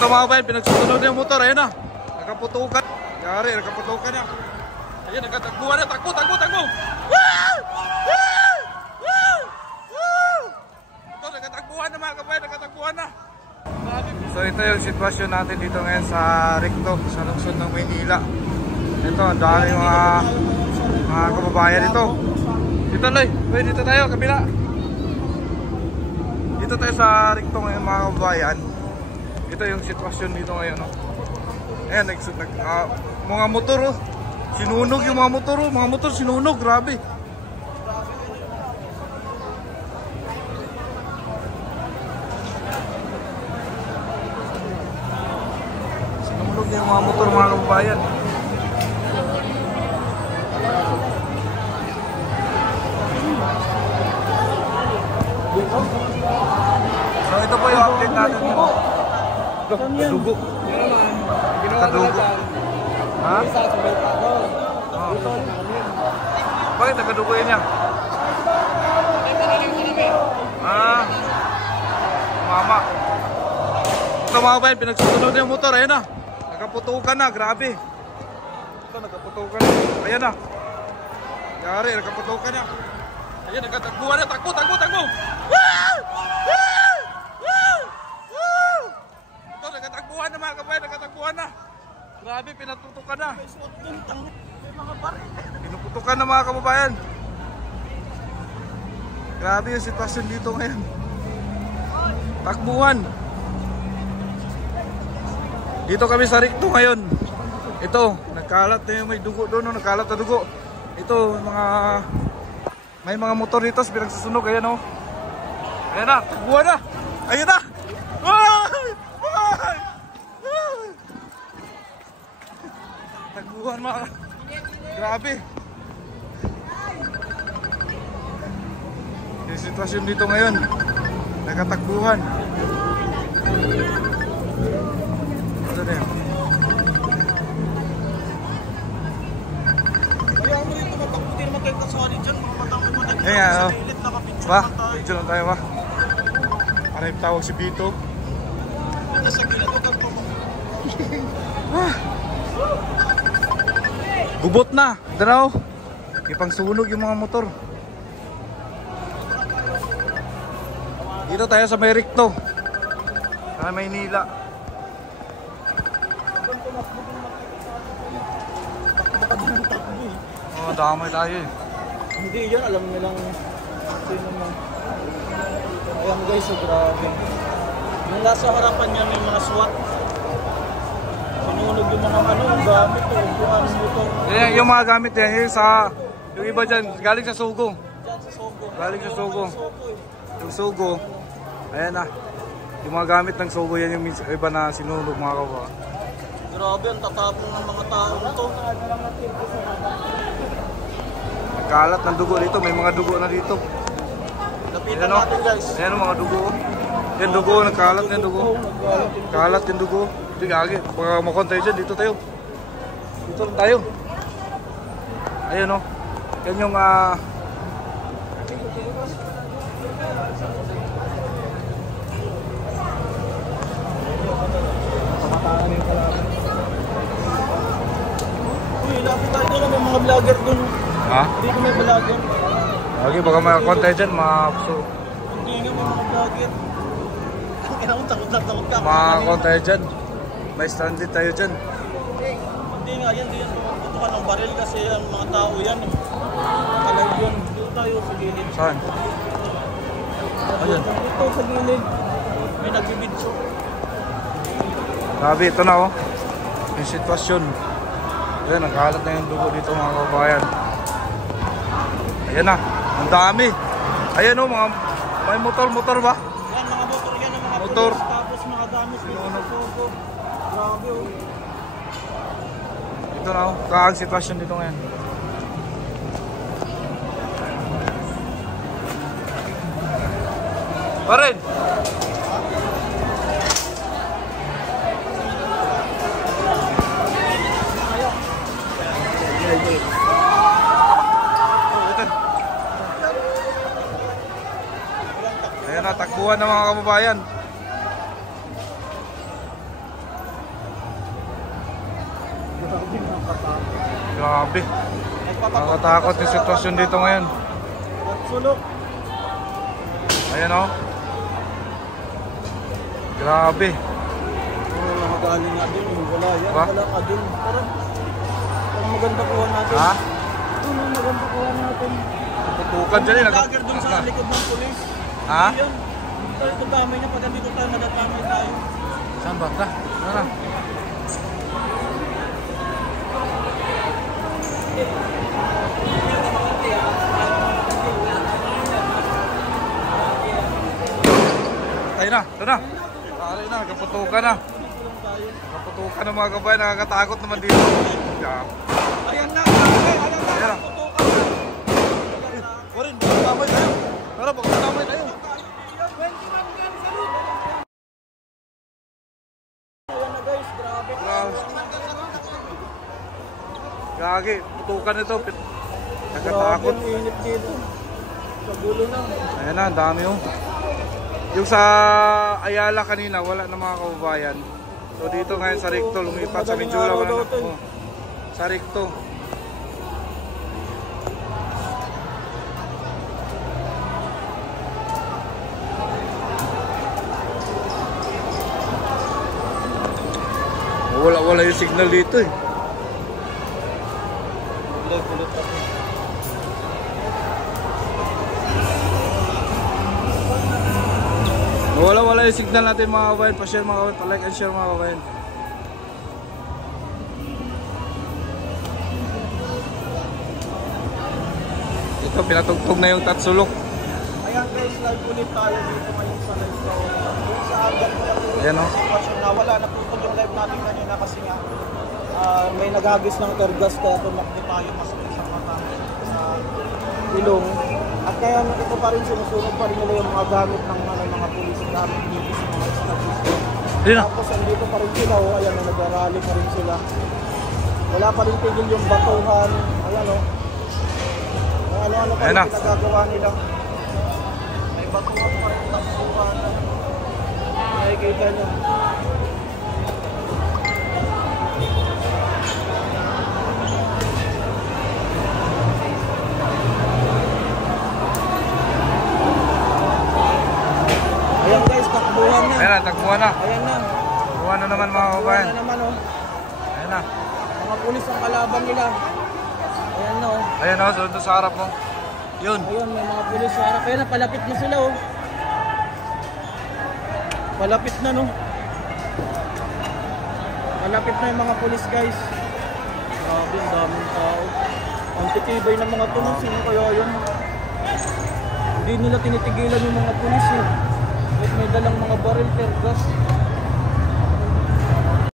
Ito mga kabayan, pinagsusunod yung motor. Ayun na, nakaputukan. Yari, nakaputukan na. Ayun, nagkatagbuhan na. Takbo, takbo, takbo. Woo! Woo! Woo! Woo! Ito, nagkatagbuhan na mga kabayan, nagkatagbuhan na. So ito yung sitwasyon natin dito ngayon sa Recto, sa lungsod ng Maynila. Ito, ang dami mga kababayan dito. Dito Loy, Loy, dito tayo, kabila. Dito tayo sa Recto ngayon mga kababayan. Ito yung sitwasyon dito ngayon, no? Ayan, mga motor, oh. Sinunog yung mga motor, oh. Mga motor sinunog, grabe. Sinunog yung mga motor, mga kababayan. So ito po yung update natin dito. Kadugo. Kadugo. Ha? Bakit nagkadugo yun niya? Ah, mama. Ito mga kabayan, pinagsusunod yung motor. Ayan na, nakaputukan na, grabe. Ito, nakaputukan na. Ayan na. Yari, nakaputukan na. Ayan, nagkatagbuhan na. Takbo, takbo, takbo. Woo! Woo! Woo! Woo! Ito, nagkatagbuhan na mga kabayan, nagkatagbuhan na. Grabe, pinatutukan na. Pinuputukan na mga kababayan. Grabe yung sitwasyon dito ngayon. Takbuhan. Dito kami sa Recto ngayon. Ito, nagkalat na yung may dugo doon, no? Nagkalat na dugo. Ito, may mga motor dito, pinagsusunog. Ayan, oh. Ayan na, takbuhan na. Ayan na. Takbuhan mga. Grabe. Yung sitwasyon dito ngayon, nagkatakbuhan. Ano na yun? Kaya mo dito magkaputi naman tayo kasali dyan. Mga matang-matang eh nga, sa oh. gilid, nakapicture Ba? lang tayo. Picture lang tayo ba? Para yung tawag si Bito. Ito sa gilid, huwag kang pumunta. Gubot na. Daraw. Ipang sunog yung mga motor. Dito tayo sa may Recto, sa Maynila. Oh, damay tayo eh. Hindi yan, alam nilang sino man. Ayan guys, so grabe. Yung nasa harapan niya may mga SWAT. Sinunog yung mga gamit o yung ano motor. Yung mga gamit yan, yung iba dyan, galing sa Sugo. Diyan sa Sogo. Galing sa Sugo. eh. Yung Sugo, ayan na. Yung mga gamit ng Sugo yan yung iba na sinunog mga kawa. Grabe, ang tatapong ng mga tao nito. Kalat ng dugo dito, may mga dugo na dito. Lapitan natin guys. Ayan o mga dugo. Yan dugo, nagkalat na yung dugo. Kalat yung dugo. Hindi gagi, baka makontay dyan, dito tayo. Dito lang tayo. Ayan o. Yan yung Pamataan yung kalaban. Uy, lapit tayo doon, may mga vlogger doon. ha? Hindi ko may vlogger. Lagi baka makontay dyan, Hindi nga may mga vlogger. Kailangan takot na takot ka. makakontay dyan. May stranded tayo dyan. Hindi nga yan, di yan tutukan ng baril kasi ang mga tao yan. Talag yun. Doon tayo sa gilid. Saan? Ayan. Ito sa gilid. May nagbibidso. Grabe, ito na oh. Yung sitwasyon. Ayan, nagkalat na yung dugo dito mga kabayan. Ayan na, ang dami. Ayan oh, may motor ba? Yan, mga motor yan, ang mga Motor. pulis, tapos mga gamit dito sa Sogo. Grabe oh. Ito na oh, kaang sitwasyon dito ngayon. Parin! Ayan na, takbuhan ng mga kababayan. Grabe. Nakakatakot yung sitwasyon dito ngayon. At sulok. Ayan o. Grabe. Wala magaling nga din. Wala yan. Ba? Wala ka din. Parang maganda kuha natin. Ha? Maganda kuha natin. Tutukan dyan eh. Nagkagir dun sa likod ng pulis. Ha? Yan. Ito dami niya. Pag dito tayo, madatamay tayo. Saan ba? Tara. Tara. Tayo na. Ito na. Tayo na. Kaputukan na. Kaputukan ng mga kabayan. Nakakatakot naman dito. Ayan na. Ayan na. Ayan na. Warin, pagkakamay tayo. Tara, pagkakamay tayo. Ayan na guys, grabe. Gagi, putukan ito. Nakatakot. Grabe ang init dito. Sa gulo na. Ayan na, ang dami oh. Yung sa Ayala kanina, wala na mga kababayan. So dito ngayon sa Ricto, lumipat sa Mindula. Wala na. Oh. Sa Ricto. Wala yung signal dito eh. Wala yung signal natin mga kabayan. Pa-share mga kabayan, pa-like and share mga kabayan. Ito, pinatugtog na yung Tatsulok. Ayan guys, live ulit tayo dito ngayon sa live ko. Yung sa agad ko lang Ayan o. sitwasyon na wala, naputol yung live natin kanina kasi nga may naghagis ng tergas kaya tumakbo tayo mas isang mata sa ilong. At kaya ito pa rin sinusunod pa rin nila yung mga gamit ng mga pulis, gamit dito sa mga establishment. Tapos andito pa rin sila, oh, ayan, nag-rally pa rin sila. Wala pa rin tigil yung batuhan, ayan o. Ano-ano pa rin pinagagawa nila. May batuhan pa rin, takbuhan. Nakikita nyo. Ayan guys, takbuhan na. Ayan na, takbuhan na. Ayan na. Takbuhan na naman mga kabayan. Ayan na naman oh. Ayan na. Mga pulis ang kalaban nila. Ayan na oh. Ayan o, sunod sa harap mo. Yun. Ayun, may mga pulis sa harap. Ayan na, palapit na sila oh. Palapit na no. Palapit na yung mga pulis guys. Grabe, ang daming tao. Ang titibay ng mga tunog. Sino kaya yun? Hindi nila tinitigilan yung mga pulis eh. May dalang mga baril, tergas.